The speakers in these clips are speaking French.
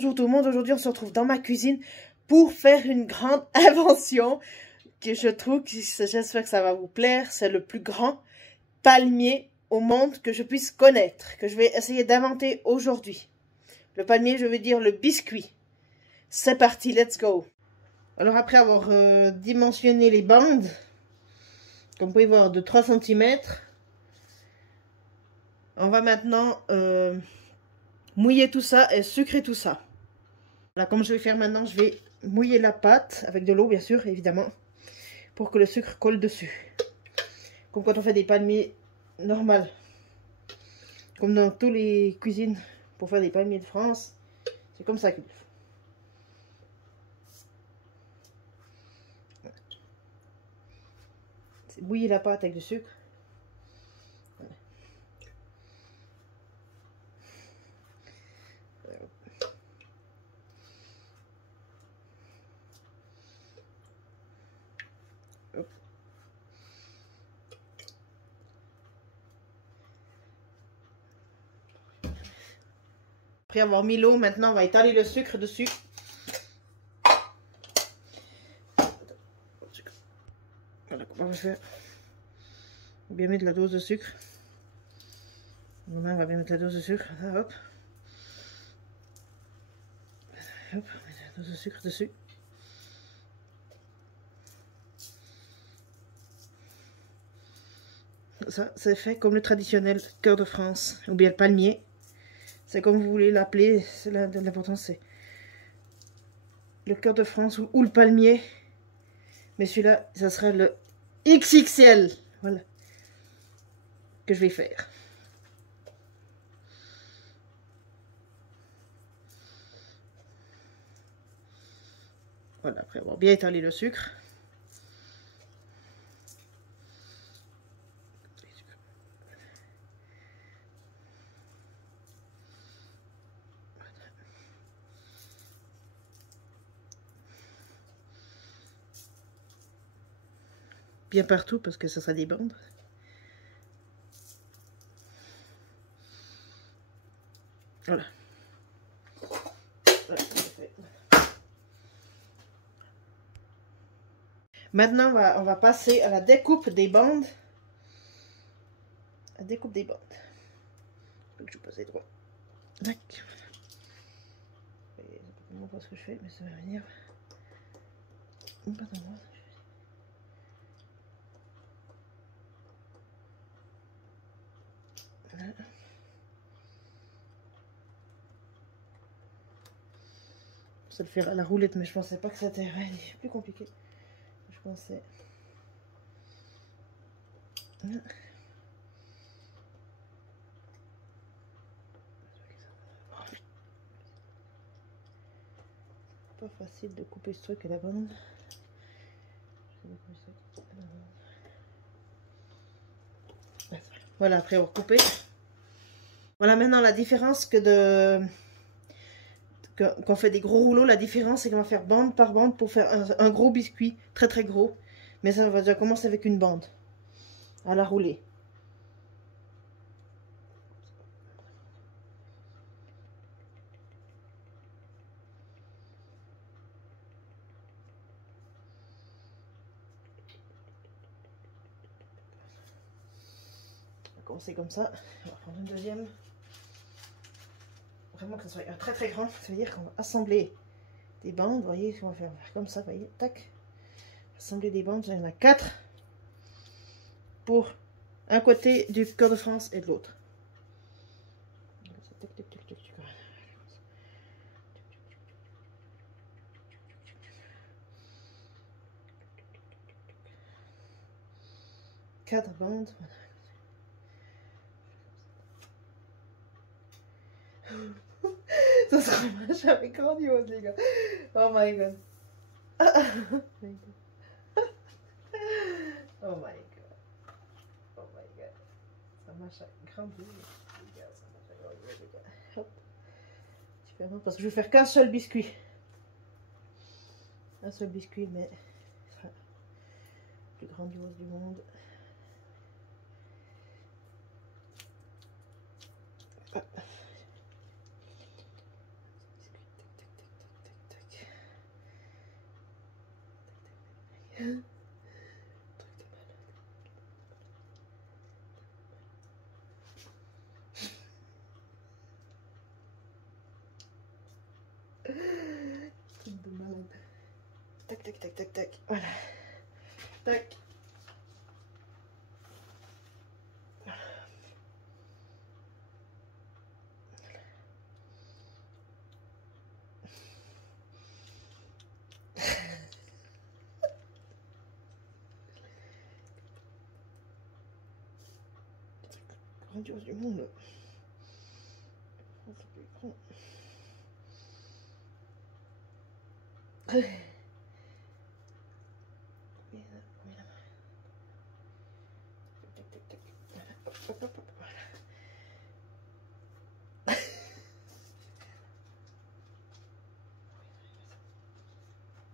Bonjour tout le monde, aujourd'hui on se retrouve dans ma cuisine pour faire une grande invention que je trouve, j'espère que ça va vous plaire. C'est le plus grand palmier au monde que je puisse connaître, que je vais essayer d'inventer aujourd'hui. Le palmier, je veux dire le biscuit. C'est parti, let's go. Alors après avoir dimensionné les bandes, comme vous pouvez voir de 3 cm, on va maintenant mouiller tout ça et sucrer tout ça. Voilà, comme je vais faire maintenant, je vais mouiller la pâte avec de l'eau, bien sûr, évidemment, pour que le sucre colle dessus. Comme quand on fait des palmiers normales. Comme dans toutes les cuisines pour faire des palmiers de France. C'est comme ça qu'il faut. C'est bouillir la pâte avec du sucre. Après avoir mis l'eau, maintenant on va étaler le sucre dessus. Voilà comment on va faire. On va bien mettre la dose de sucre. Voilà, on va bien mettre la dose de sucre. Là, hop. Hop, on met la dose de sucre dessus. Ça, c'est fait comme le traditionnel cœur de France, ou bien le palmier. C'est comme vous voulez l'appeler, l'important c'est le cœur de France ou le palmier. Mais celui-là, ça sera le XXL. Voilà. Que je vais faire. Voilà, après avoir bien étalé le sucre. Bien partout parce que ça sera des bandes. Voilà. Maintenant, on va passer à la découpe des bandes. La découpe des bandes. Faut que je passe droit. Tac. Je ne sais pas ce que je fais, mais ça va venir. Pas dans moi. Voilà. Ça le faire à la roulette, mais je pensais pas que c'était plus compliqué. Je pensais. Voilà. Pas facile de couper ce truc à la bande. Voilà, après avoir coupé. Voilà maintenant la différence qu'on fait des gros rouleaux. La différence c'est qu'on va faire bande par bande pour faire un gros biscuit, très très gros. Mais ça va déjà commencer avec une bande à la rouler. On va commencer comme ça. On va prendre une deuxième. Vraiment que ça soit très très grand. Ça veut dire qu'on va assembler des bandes. Vous voyez, on va faire comme ça. Vous voyez, tac. Assembler des bandes. Il y en a 4 pour un côté du cœur de France et de l'autre. Tac, tac, tac, tac, tac. 4 bandes. Ça sera jamais grandiose, les gars. Oh my god. Oh my god. Oh my god. Oh my god. Ça marche grandiose, les gars. Ça marche grandiose, les gars. Hop. Différent parce que je vais faire qu'un seul biscuit. Un seul biscuit, mais ce sera le plus grandiose du monde. Hop. Truc de malade. Tac, tac, tac, tac, tac. Voilà. Tac. Grandiose du monde.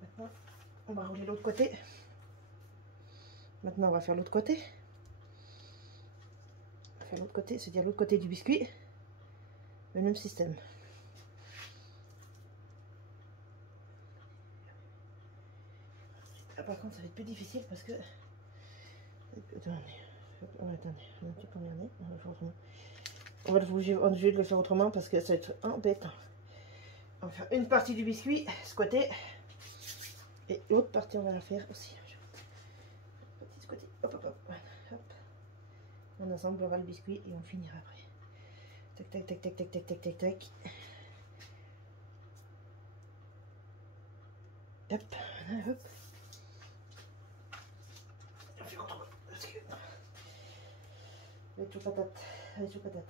Maintenant, on va rouler l'autre côté. Maintenant, on va faire l'autre côté. On va faire l'autre côté, c'est-à-dire l'autre côté du biscuit. Le même système. Ah, par contre, ça va être plus difficile parce que... Attendez, on va un petit peu regarder. On va faire autrement. On va obligé de le faire autrement parce que ça va être embêtant. On va faire une partie du biscuit, ce côté. Et l'autre partie, on va la faire aussi. Ce côté. Hop, hop, hop. Hop. On assemblera le biscuit et on finira après. Tac, tac, tac, tac, tac, tac, tac, tac, tac. Hop, hop. On fait autrement. Parce que... Allez, tout patate. Allez, tout patate.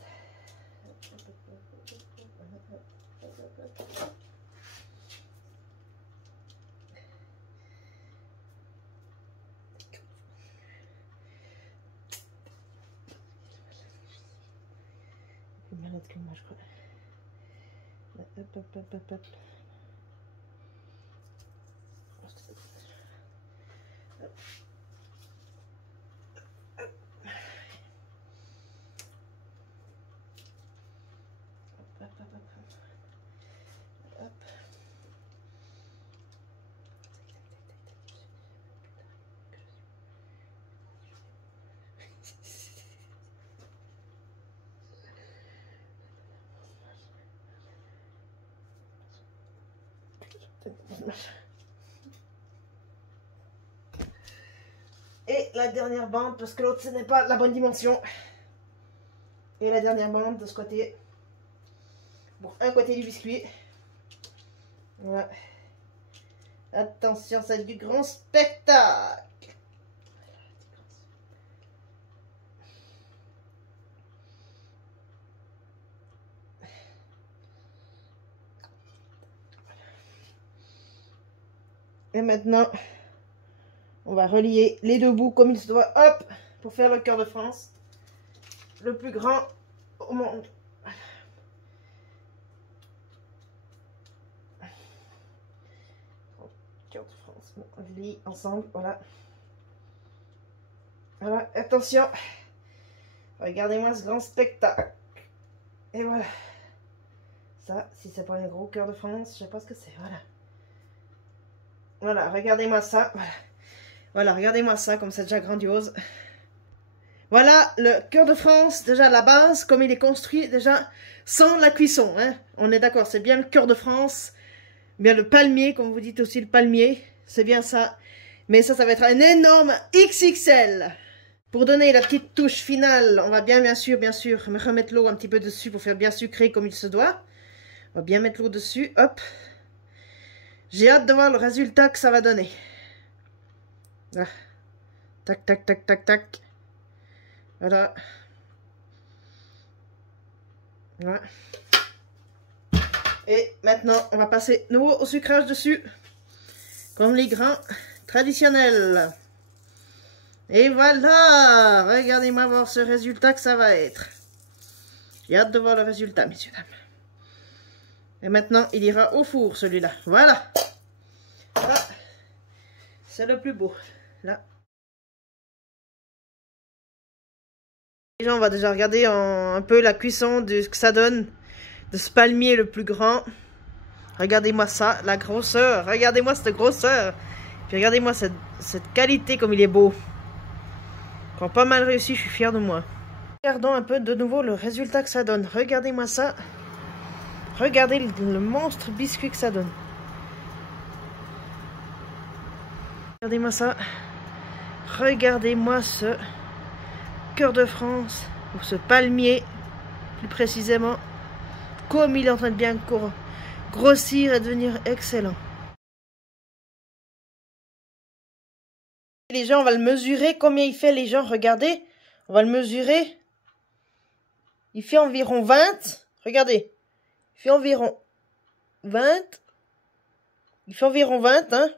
Malade que moi je crois. Hop, hop, hop, hop, hop. Et la dernière bande, parce que l'autre ce n'est pas la bonne dimension. Et la dernière bande de ce côté. Bon, un côté du biscuit. Voilà. Attention, c'est du grand spectacle. Et maintenant, on va relier les deux bouts comme il se doit, hop, pour faire le cœur de France, le plus grand au monde. Cœur de France, bon, on le lie ensemble, voilà. Voilà, attention, regardez-moi ce grand spectacle. Et voilà. Ça, si c'est pas un gros cœur de France, je sais pas ce que c'est, voilà. Voilà, regardez-moi ça. Voilà, voilà, regardez-moi ça, comme c'est déjà grandiose. Voilà le cœur de France, déjà la base, comme il est construit, déjà sans la cuisson. Hein. On est d'accord, c'est bien le cœur de France, bien le palmier, comme vous dites aussi le palmier, c'est bien ça. Mais ça va être un énorme XXL. Pour donner la petite touche finale, on va bien sûr, me remettre l'eau un petit peu dessus pour faire bien sucré comme il se doit. On va bien mettre l'eau dessus, hop. J'ai hâte de voir le résultat que ça va donner. Là. Tac, tac, tac, tac, tac. Voilà. Voilà. Et maintenant, on va passer nouveau au sucrage dessus. Comme les grains traditionnels. Et voilà. Regardez-moi voir ce résultat que ça va être. J'ai hâte de voir le résultat, messieurs, dames. Et maintenant, il ira au four, celui-là. Voilà. Là, c'est le plus beau. Là. Déjà, on va déjà regarder un peu la cuisson de ce que ça donne de ce palmier le plus grand. Regardez-moi ça, la grosseur. Regardez-moi cette grosseur. Puis regardez-moi cette qualité comme il est beau. Quand pas mal réussi, je suis fier de moi. Regardons un peu de nouveau le résultat que ça donne. Regardez-moi ça. Regardez le monstre biscuit que ça donne. Regardez-moi ça. Regardez-moi ce cœur de France. Ou ce palmier, plus précisément. Comme il est en train de bien grossir et devenir excellent. Les gens, on va le mesurer. Combien il fait, les gens? Regardez. On va le mesurer. Il fait environ 20. Regardez. Il fait environ 20. Il fait environ 20, hein.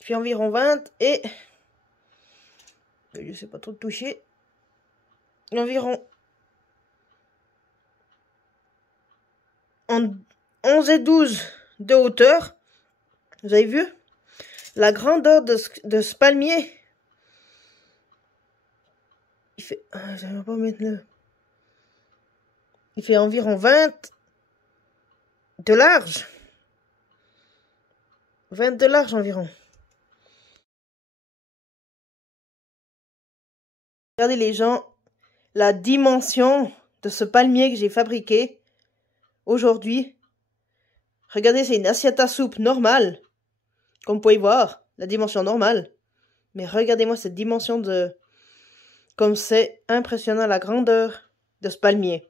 Il fait environ 20 et... je sais pas trop toucher. Environ... en 11 et 12 de hauteur. Vous avez vu? La grandeur de ce palmier. Il fait... je vais pas mettre le... Il fait environ 20 de large. 20 de large environ. Regardez les gens, la dimension de ce palmier que j'ai fabriqué aujourd'hui. Regardez, c'est une assiette à soupe normale. Comme vous pouvez voir, la dimension normale. Mais regardez-moi cette dimension de... Comme c'est impressionnant la grandeur de ce palmier.